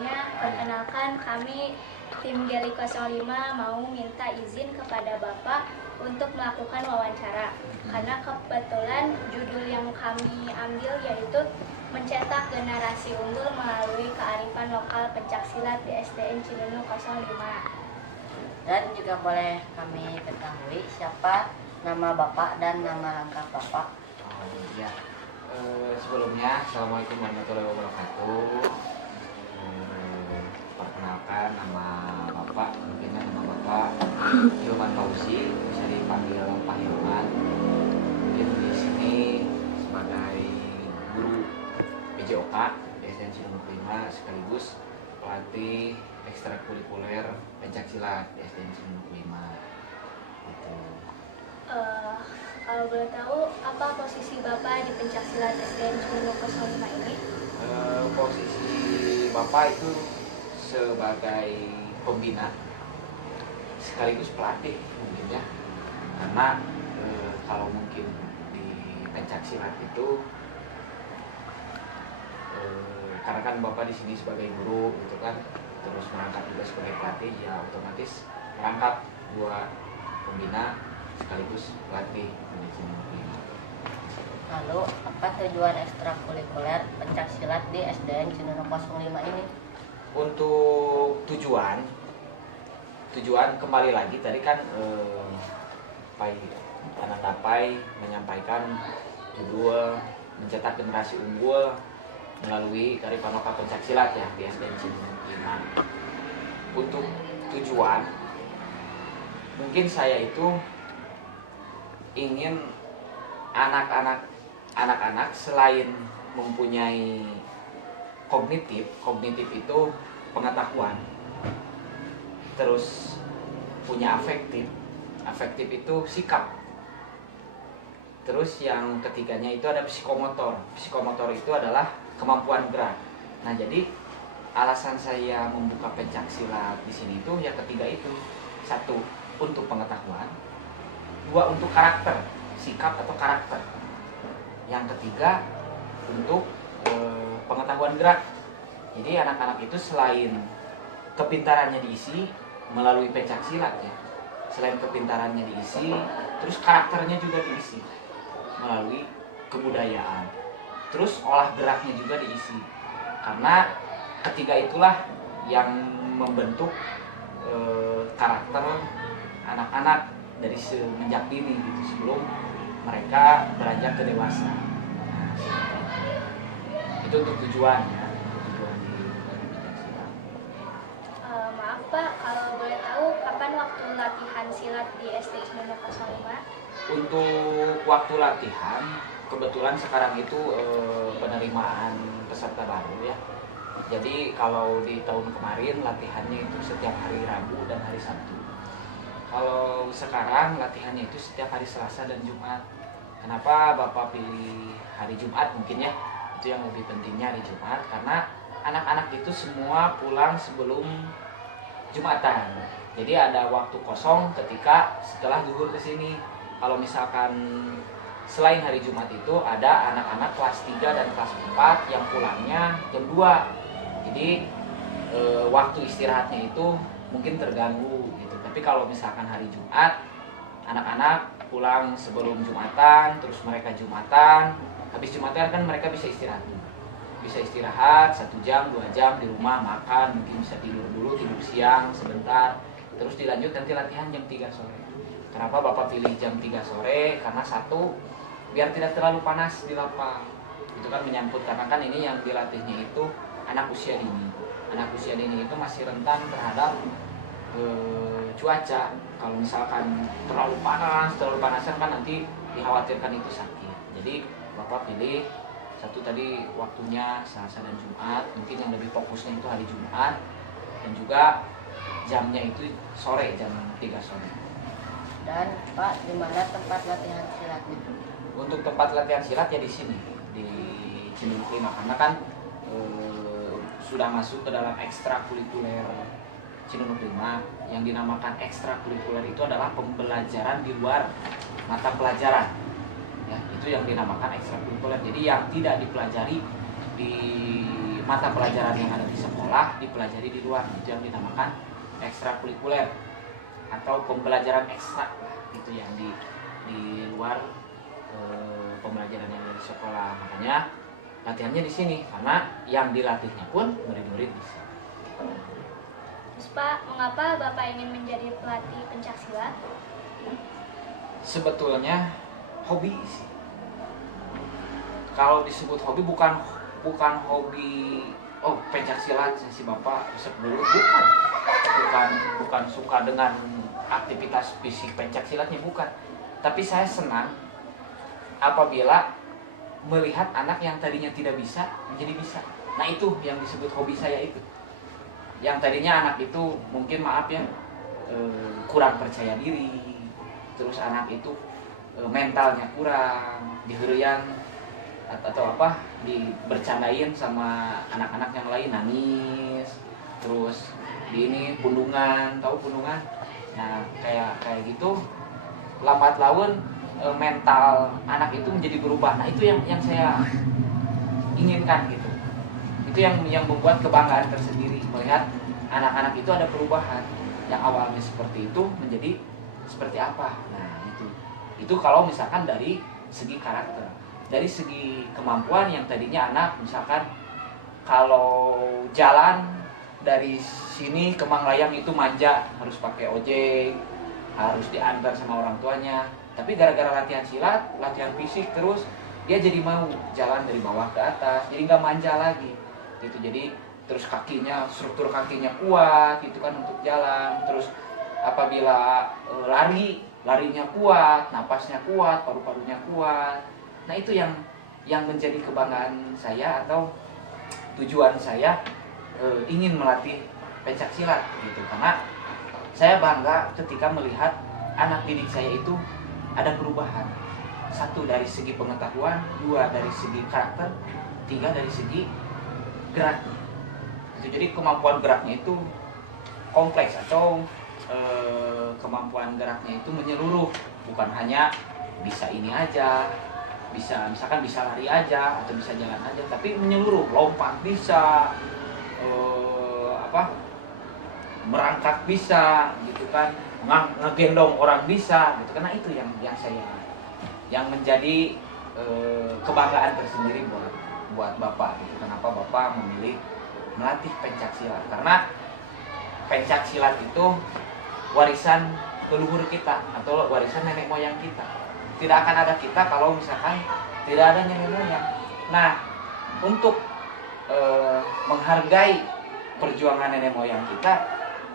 Sebelumnya, perkenalkan kami tim Geli 05 mau minta izin kepada Bapak untuk melakukan wawancara. Karena kebetulan judul yang kami ambil yaitu mencetak generasi unggul melalui kearifan lokal pencaksilat di SDN Cinunuk 05. Dan juga boleh kami ketahui siapa nama Bapak dan nama lengkap Bapak. Ya. Sebelumnya, Assalamualaikum warahmatullahi wabarakatuh. Perkenalkan nama Bapak, mungkin nama Bapak Hilman Fauzi, bisa dipanggil Pak Hilman. Mungkin di sini sebagai guru PJOK di SDN Cinunuk 5 sekaligus pelatih ekstrakurikuler pencaksilat di SDN Cinunuk 5. Gitu. Kalau boleh tahu, apa posisi Bapak di pencaksilat SDN Cinunuk 05 ini? Posisi Bapak itu sebagai pembina sekaligus pelatih mungkin ya, karena kalau mungkin di pencaksilat itu karena kan Bapak di sini sebagai guru gitu kan, terus merangkap juga sebagai pelatih, ya otomatis merangkap dua pembina sekaligus pelatih di sini. Lalu, apa tujuan ekstrakurikuler pencaksilat di SDN Cinunuk 05 ini? Untuk tujuan kembali lagi tadi kan Anak Dapai menyampaikan judul mencetak generasi unggul melalui kearifan lokal pencaksilat ya di SDN Cinunuk 5. Untuk tujuan, mungkin saya itu ingin anak-anak selain mempunyai kognitif itu pengetahuan, terus punya afektif itu sikap, terus yang ketiganya itu ada psikomotor itu adalah kemampuan gerak. Nah, jadi alasan saya membuka pencaksilat di sini itu ya ketiga itu: satu, untuk pengetahuan; dua, untuk karakter, sikap atau karakter; yang ketiga, untuk pengetahuan gerak. Jadi anak-anak itu selain kepintarannya diisi melalui pencaksilat ya, selain kepintarannya diisi, terus karakternya juga diisi melalui kebudayaan, terus olah geraknya juga diisi. Karena ketiga itulah yang membentuk karakter anak-anak dari semenjak dini gitu, sebelum mereka beranjak ke dewasa. Itu untuk tujuan ya, tujuan di pencaksilat. Maaf Pak, kalau boleh tahu kapan waktu latihan silat di SD Cinunuk 05? Untuk waktu latihan, kebetulan sekarang itu penerimaan peserta baru ya. Jadi kalau di tahun kemarin latihannya itu setiap hari Rabu dan hari Sabtu. Kalau sekarang latihannya itu setiap hari Selasa dan Jumat. Kenapa Bapak pilih hari Jumat mungkin ya? Itu yang lebih pentingnya hari Jumat, karena anak-anak itu semua pulang sebelum Jumatan. Jadi ada waktu kosong ketika setelah zuhur ke sini. Kalau misalkan selain hari Jumat itu ada anak-anak kelas 3 dan kelas 4 yang pulangnya jam 2. Jadi waktu istirahatnya itu mungkin terganggu gitu. Tapi kalau misalkan hari Jumat, anak-anak pulang sebelum Jumatan, terus mereka Jumatan, habis Jumatan kan mereka bisa istirahat dulu. Bisa istirahat 1 jam, 2 jam di rumah, makan, mungkin bisa tidur dulu, tidur siang sebentar, terus dilanjut nanti latihan jam 3 sore. Kenapa Bapak pilih jam 3 sore? Karena satu, biar tidak terlalu panas di lapang. Itu kan menyangkut, karena kan ini yang dilatihnya itu anak usia dini. Anak usia dini itu masih rentan terhadap cuaca. Kalau misalkan terlalu panasan kan nanti dikhawatirkan itu sakit. Jadi Bapak pilih satu tadi waktunya Selasa dan Jumat, mungkin yang lebih fokusnya itu hari Jumat, dan juga jamnya itu sore, jam 3 sore. Dan Pak, di mana tempat latihan silatnya? Untuk tempat latihan silat ya di sini, di Cinunuk 5, karena kan sudah masuk ke dalam ekstrakurikuler Cinunuk 5. Yang dinamakan ekstrakurikuler itu adalah pembelajaran di luar mata pelajaran ya, itu yang dinamakan ekstrakurikuler. Jadi yang tidak dipelajari di mata pelajaran yang ada di sekolah dipelajari di luar, itu yang dinamakan ekstrakurikuler atau pembelajaran ekstra lah, itu yang di luar pembelajaran yang ada di sekolah. Makanya latihannya di sini karena yang dilatihnya pun murid-murid di sini. Terus Pak, mengapa Bapak ingin menjadi pelatih pencaksilat? Sebetulnya hobi sih. Kalau disebut hobi bukan hobi pencaksilat si Bapak resep dulu, bukan suka dengan aktivitas fisik pencaksilatnya, bukan. Tapi saya senang apabila melihat anak yang tadinya tidak bisa menjadi bisa. Nah itu yang disebut hobi saya itu. Yang tadinya anak itu mungkin kurang percaya diri, terus anak itu mentalnya kurang, diherian atau bercandain sama anak-anak yang lain, nangis, terus pundungan, tahu pundungan? Nah kayak gitu, lambat laun mental anak itu menjadi berubah. Nah itu yang saya inginkan gitu. Itu yang membuat kebanggaan tersendiri melihat anak-anak itu ada perubahan yang awalnya seperti itu menjadi seperti apa. Nah itu kalau misalkan dari segi karakter. Dari segi kemampuan, yang tadinya anak misalkan kalau jalan dari sini ke Manglayang itu manja, harus pakai ojek, harus diantar sama orang tuanya. Tapi gara-gara latihan silat, latihan fisik terus, dia jadi mau jalan dari bawah ke atas, jadi nggak manja lagi gitu. Jadi terus struktur kakinya kuat gitu kan untuk jalan. Terus apabila larinya kuat, napasnya kuat, paru-parunya kuat. Nah itu yang menjadi kebanggaan saya atau tujuan saya ingin melatih pencaksilat gitu. Karena saya bangga ketika melihat anak didik saya itu ada perubahan. 1 dari segi pengetahuan, 2 dari segi karakter, 3 dari segi geraknya. Jadi kemampuan geraknya itu kompleks atau kemampuan geraknya itu menyeluruh, bukan hanya bisa ini aja, misalkan bisa lari aja atau bisa jalan aja, tapi menyeluruh, lompat bisa, merangkak bisa gitu kan, ngegendong orang bisa gitu. Karena itu yang menjadi kebanggaan tersendiri buat Bapak gitu. Kenapa Bapak memilih melatih pencaksilat? Karena pencaksilat itu warisan leluhur kita atau warisan nenek moyang kita. Tidak akan ada kita kalau misalkan tidak ada nenek moyang. Nah, untuk menghargai perjuangan nenek moyang kita,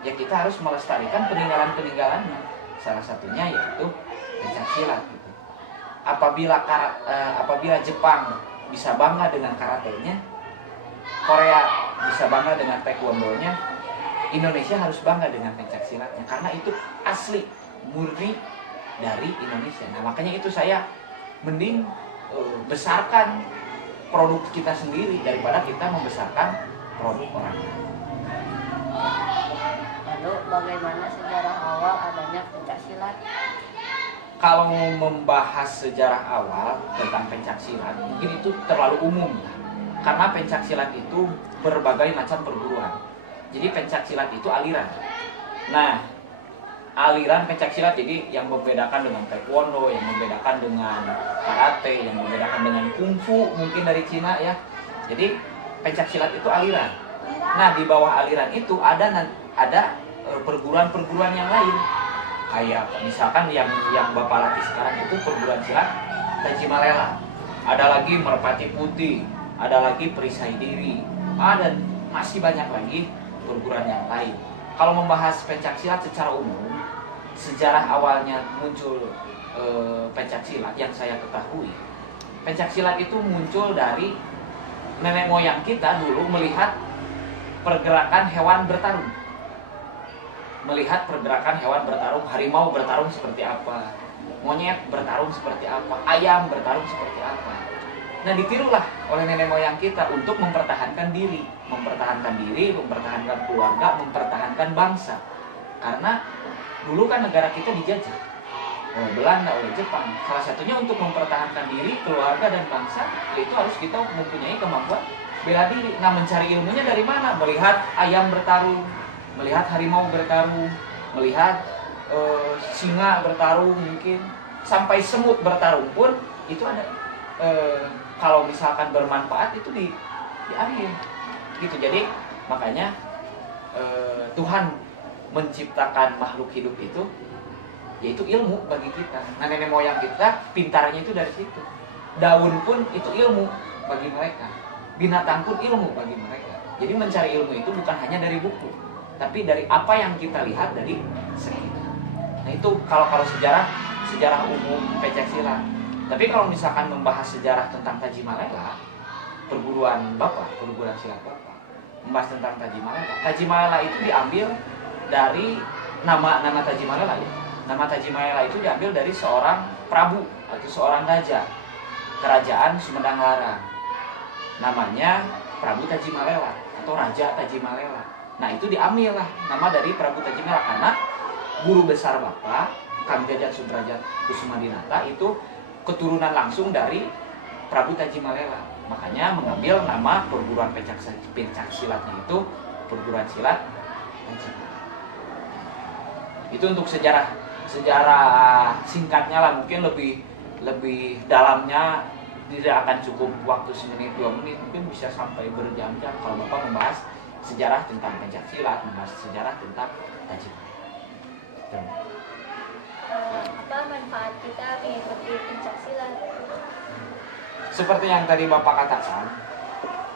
ya kita harus melestarikan peninggalan-peninggalannya. Salah satunya yaitu pencaksilat gitu. Apabila Jepang bisa bangga dengan karatenya, Korea bisa bangga dengan taekwondonya, Indonesia harus bangga dengan pencaksilatnya karena itu asli murni dari Indonesia. Nah makanya itu saya mending besarkan produk kita sendiri daripada kita membesarkan produk orang lain. Lalu bagaimana sejarah awal adanya pencaksilat? Kalau membahas sejarah awal tentang pencaksilat mungkin itu terlalu umum ya. Karena pencaksilat itu berbagai macam perguruan. Jadi pencaksilat itu aliran. Nah, aliran pencaksilat jadi yang membedakan dengan taekwondo, yang membedakan dengan karate, yang membedakan dengan kungfu mungkin dari Cina ya. Jadi pencaksilat itu aliran. Nah, di bawah aliran itu ada perguruan-perguruan yang lain. Kayak misalkan yang Bapak latih sekarang itu perguruan silat Tajimalela. Ada lagi Merpati Putih, ada lagi Perisai Diri, dan masih banyak lagi perguruan yang lain. Kalau membahas pencaksilat secara umum, sejarah awalnya muncul pencaksilat yang saya ketahui, pencaksilat itu muncul dari nenek moyang kita dulu melihat pergerakan hewan bertarung. Melihat pergerakan hewan bertarung, harimau bertarung seperti apa, monyet bertarung seperti apa, ayam bertarung seperti apa. Nah ditirulah oleh nenek moyang kita untuk mempertahankan diri, mempertahankan keluarga, mempertahankan bangsa. Karena dulu kan negara kita dijajah oleh Belanda, oleh Jepang. Salah satunya untuk mempertahankan diri, keluarga dan bangsa, yaitu harus kita mempunyai kemampuan bela diri. Nah, mencari ilmunya dari mana? Melihat ayam bertarung, melihat harimau bertarung, melihat singa bertarung, mungkin sampai semut bertarung pun itu ada. Kalau misalkan bermanfaat itu diambil gitu. Jadi makanya Tuhan menciptakan makhluk hidup itu yaitu ilmu bagi kita. Nah, nenek moyang kita pintarnya itu dari situ. Daun pun itu ilmu bagi mereka, binatang pun ilmu bagi mereka. Jadi mencari ilmu itu bukan hanya dari buku, tapi dari apa yang kita lihat dari sekitar. Nah, itu kalau sejarah umum Pencaksilat. Tapi kalau misalkan membahas sejarah tentang Tajimalela, perguruan silat Bapak, membahas tentang Tajimalela. Tajimalela itu diambil dari nama Tajimalela ya. Nama Tajimalela itu diambil dari seorang prabu atau seorang raja kerajaan Sumedang Larang. Namanya Prabu Tajimalela atau Raja Tajimalela. Nah, itu diambil lah nama dari Prabu Tajimalela karena guru besar Bapak Kang Jajat Sudrajat Kusumadinata itu keturunan langsung dari Prabu Tajimalela. Makanya mengambil nama perguruan pencaksilatnya itu perguruan silat Tajimalela. Itu untuk sejarah singkatnya lah, mungkin lebih dalamnya tidak akan cukup waktu semenit 2 menit, mungkin bisa sampai berjam-jam kalau Bapak membahas sejarah tentang pencaksilat, membahas sejarah tentang Tajimalela. Apa manfaat kita mengikuti pencaksilat? Seperti yang tadi Bapak katakan,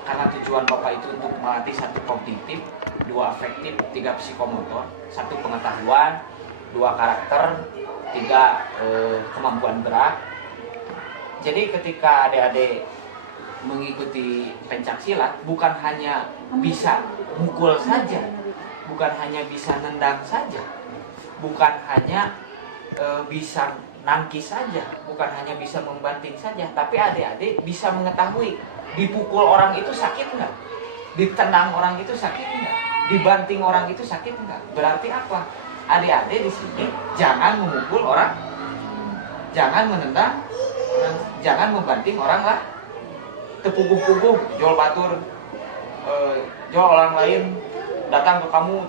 karena tujuan Bapak itu untuk melatih 1 kognitif, 2 afektif, 3 psikomotor, 1 pengetahuan, 2 karakter, 3 kemampuan gerak. Jadi ketika adik-adik mengikuti pencaksilat, bukan hanya bisa mukul saja, bukan hanya bisa nendang saja, bukan hanya bisa nangkis saja, bukan hanya bisa membanting saja, tapi adik-adik bisa mengetahui dipukul orang itu sakit enggak, ditendang orang itu sakit enggak, dibanting orang itu sakit enggak. Berarti apa? Adik-adik di sini jangan memukul orang, jangan menendang orang, jangan membanting orang lah, tepuguh-puguh, jual batur, jual orang lain datang ke kamu,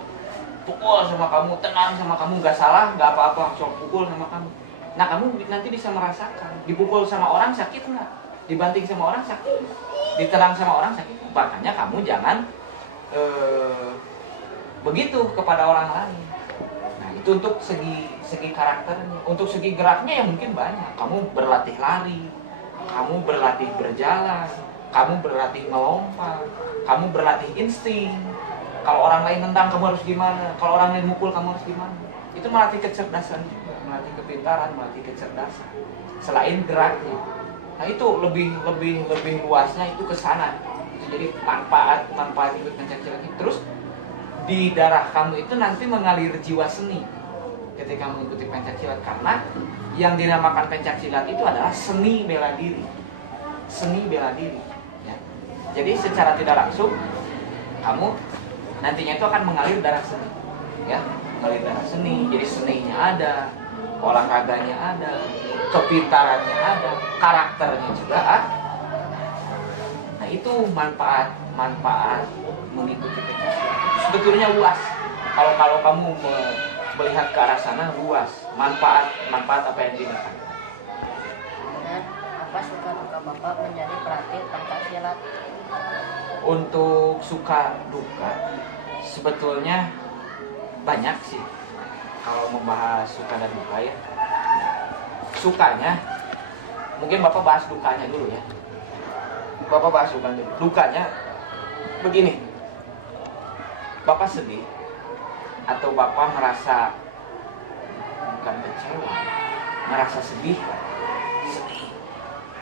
pukul sama kamu, tenang sama kamu, nggak salah, nggak apa-apa, sok pukul sama kamu. Nah, kamu nanti bisa merasakan dipukul sama orang sakit nggak, dibanting sama orang sakit, ditenang sama orang sakit. Makanya kamu jangan begitu kepada orang lain. Nah, itu untuk segi karakternya. Untuk segi geraknya ya mungkin banyak. Kamu berlatih lari, kamu berlatih berjalan, kamu berlatih melompat, kamu berlatih insting. Kalau orang lain nendang kamu harus gimana, kalau orang lain mukul kamu harus gimana. Itu melatih kecerdasan juga, melatih kepintaran, melatih kecerdasan. Selain geraknya. Nah, itu lebih luasnya itu ke sana. Jadi manfaat ikut pencaksilat. Terus di darah kamu itu nanti mengalir jiwa seni ketika mengikuti pencaksilat, karena yang dinamakan pencaksilat itu adalah seni bela diri, ya. Jadi secara tidak langsung kamu nantinya itu akan mengalir darah seni, ya, mengalir darah seni. Jadi seninya ada, olahraganya ada, kepintarannya ada, karakternya juga ada. Nah, itu manfaat mengikuti pencaksilat. Sebetulnya luas. Kalau kamu melihat ke arah sana luas. Manfaat apa yang didapatkan. Dan apa suka duka Bapak menjadi pelatih pencaksilat? Untuk suka duka sebetulnya banyak sih. Kalau membahas suka dan duka ya. Sukanya mungkin Bapak bahas dukanya dulu ya. Bapak bahas dukanya dulu. Dukanya begini. Bapak sedih atau Bapak merasa bukan kecewa, merasa sedih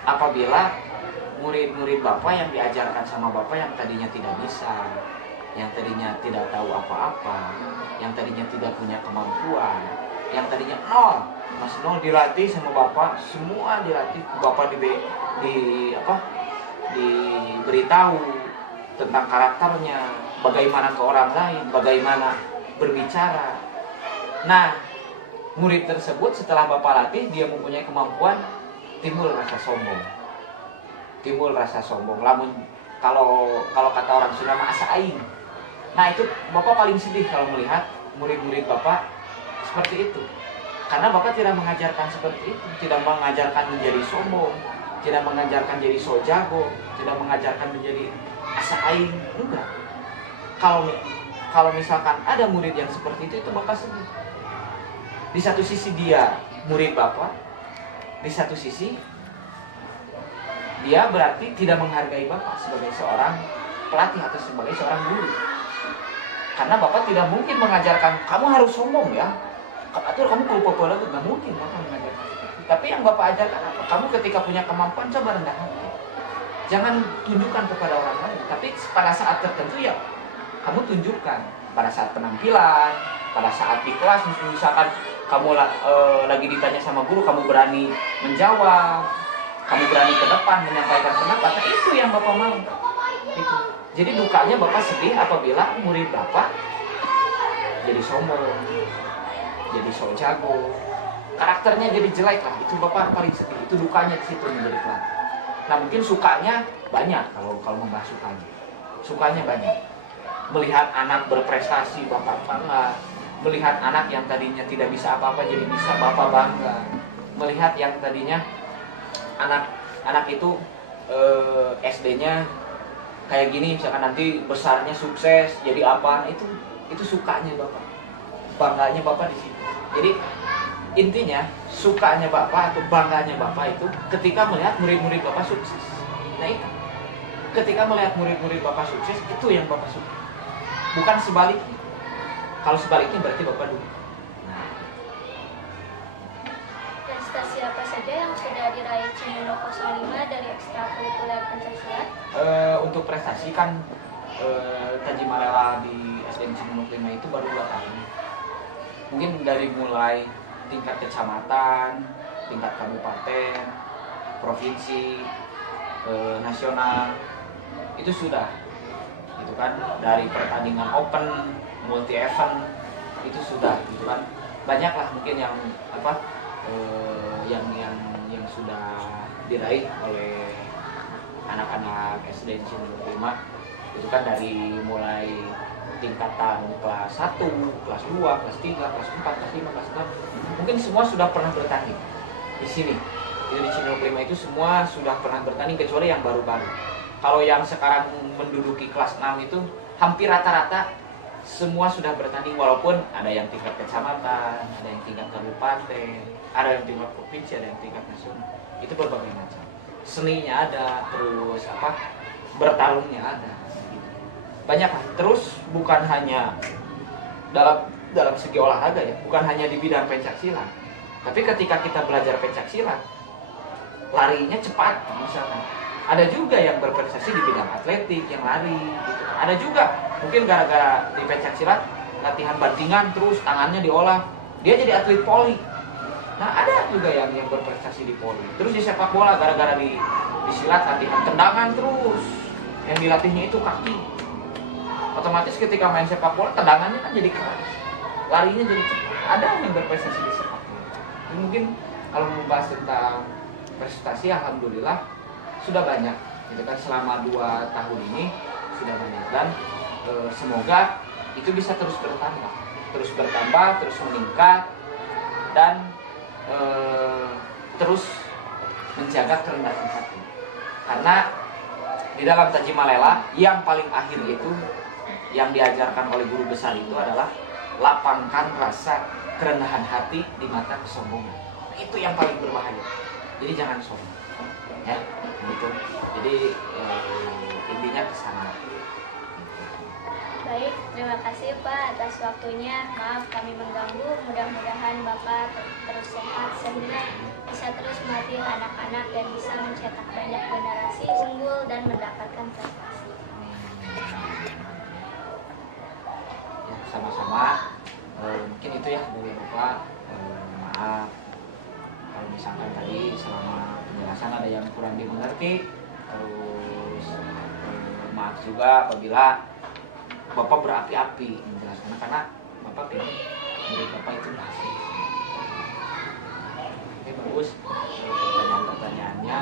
apabila murid-murid Bapak yang diajarkan sama Bapak yang tadinya tidak bisa, yang tadinya tidak tahu apa-apa, yang tadinya tidak punya kemampuan, yang tadinya nol, masih nol, dilatih sama Bapak, semua dilatih. Bapak diberitahu tentang karakternya, bagaimana ke orang lain, bagaimana berbicara. Nah, murid tersebut setelah Bapak latih, dia mempunyai kemampuan, timbul rasa sombong. Lamun kalau kalau kata orang Sunda mah asa aing. Nah itu Bapak paling sedih kalau melihat murid-murid Bapak seperti itu. Karena Bapak tidak mengajarkan seperti itu, tidak mengajarkan menjadi sombong, tidak mengajarkan jadi so jago, tidak mengajarkan menjadi asa aing, enggak. Kalau misalkan ada murid yang seperti itu Bapak sedih. Di satu sisi dia murid Bapak, di satu sisi dia berarti tidak menghargai Bapak sebagai seorang pelatih atau sebagai seorang guru. Karena Bapak tidak mungkin mengajarkan kamu harus sombong ya. Atau kamu lupa lagi, nggak mungkin Bapak mengajarkan seperti itu. Tapi yang Bapak ajarkan apa? Kamu ketika punya kemampuan coba rendah hati. Jangan tunjukkan kepada orang lain. Tapi pada saat tertentu ya kamu tunjukkan. Pada saat penampilan, pada saat di kelas misalkan kamu lagi ditanya sama guru, kamu berani menjawab, kamu berani ke depan menyampaikan pendapat. Nah, itu yang Bapak mau. Itu. Jadi dukanya Bapak sedih apabila murid Bapak jadi sombong, jadi sok jago, karakternya jadi jelek lah. Itu Bapak paling sedih. Itu dukanya di situ menjadi pelatih. Nah mungkin sukanya banyak kalau membahas sukanya. Sukanya banyak. Melihat anak berprestasi Bapak bangga. Melihat anak yang tadinya tidak bisa apa-apa jadi bisa Bapak bangga. Melihat yang tadinya anak itu SD-nya kayak gini, misalkan nanti besarnya sukses jadi apa, itu sukanya Bapak, bangganya Bapak di situ. Jadi intinya sukanya Bapak atau bangganya Bapak itu ketika melihat murid-murid Bapak sukses. Nah itu, ketika melihat murid-murid Bapak sukses itu yang Bapak suka, bukan sebaliknya. Kalau sebaliknya berarti Bapak dulu. Prestasi apa saja yang sudah diraih Cimino 05 dari ekstrakurikuler pencaksilat? Untuk prestasi kan Taji Malela di SDN Cimino 5 itu baru 2 tahun. Mungkin dari mulai tingkat kecamatan, tingkat kabupaten, provinsi, nasional itu sudah, gitu kan, dari pertandingan open, multi event itu sudah, gitu kan, banyaklah mungkin yang yang sudah diraih oleh anak-anak SD Cimino 5 itu kan dari mulai tingkatan kelas 1, kelas 2, kelas 3, kelas 4, kelas 5, kelas 6 mungkin semua sudah pernah bertanding di sini. Jadi di Cimino 5 itu semua sudah pernah bertanding kecuali yang baru-baru. Kalau yang sekarang menduduki kelas 6 itu hampir rata-rata semua sudah bertanding, walaupun ada yang tingkat kecamatan, ada yang tingkat kabupaten, ada yang tingkat provinsi, ada yang tingkat nasional. Itu berbagai macam. Seninya ada, terus bertarungnya ada. Banyak lah. Terus bukan hanya dalam segi olahraga ya, bukan hanya di bidang pencaksilat. Tapi ketika kita belajar pencaksilat, larinya cepat misalnya. Ada juga yang berprestasi di bidang atletik, yang lari gitu. Ada juga mungkin gara-gara di pencaksilat latihan bantingan terus tangannya diolah, dia jadi atlet poli. Nah, ada juga yang berprestasi di poli. Terus di sepak bola gara-gara di silat latihan tendangan terus. Yang dilatihnya itu kaki. Otomatis ketika main sepak bola tendangannya kan jadi keras. Larinya jadi cepat. Ada yang berprestasi di sepak bola. Jadi mungkin kalau membahas tentang prestasi, alhamdulillah sudah banyak. Gitu kan, selama 2 tahun ini sudah banyak, dan semoga itu bisa terus bertambah, terus meningkat, dan terus menjaga kerendahan hati. Karena di dalam Taji Malela yang paling akhir itu yang diajarkan oleh guru besar itu adalah lapangkan rasa kerendahan hati di mata kesombongan. Itu yang paling berbahaya. Jadi jangan sombong, ya, gitu. Jadi intinya ke sana. Baik, terima kasih Pak atas waktunya. Maaf kami mengganggu. Mudah-mudahan Bapak terus sehat sehingga bisa terus melatih anak-anak dan bisa mencetak banyak generasi unggul dan mendapatkan prestasi. Ya, sama-sama. Mungkin itu ya dari Bapak. Maaf kalau misalkan tadi selama penjelasan ada yang kurang dimengerti. Terus maaf juga apabila Bapak berapi-api menjelaskan, karena Bapak pengen murid Bapak itu berhasil. Oke, bagus pertanyaan-pertanyaannya.